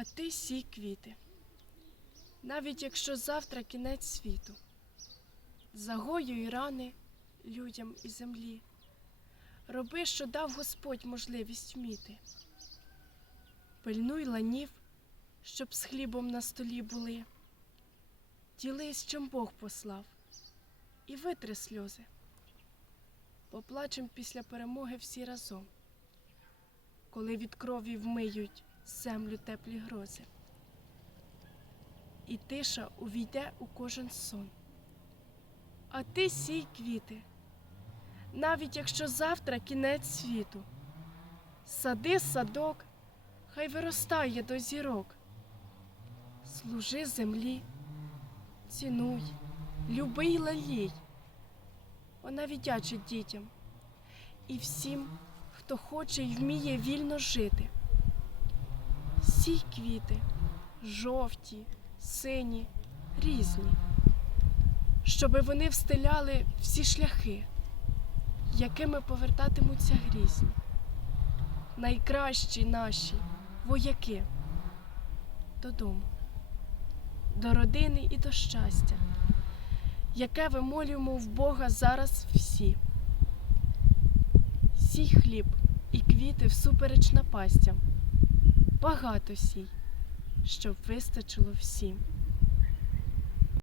А ти сій квіти. Навіть якщо завтра кінець світу, загоюй рани людям і землі. Роби, що дав Господь можливість вміти. Пильнуй ланів, щоб з хлібом на столі були. Ділись, чим Бог послав, і витри сльози. Поплачем після перемоги всі разом, коли від крові вмиють землю теплі грози. І тиша увійде у кожен сон. А ти сій квіти, навіть якщо завтра кінець світу. Сади садок, хай виростає до зірок. Служи землі, цінуй, люби й лалій. Вона віддячить дітям і всім, хто хоче й вміє вільно жити. Сій квіти, жовті, сині, різні, щоби вони встиляли всі шляхи, якими повертатимуться грізні. Найкращі наші вояки додому, до родини і до щастя, яке вимолюємо в Бога зараз всі. Сій хліб і квіти всупереч напастям, багато сій, щоб вистачило всім.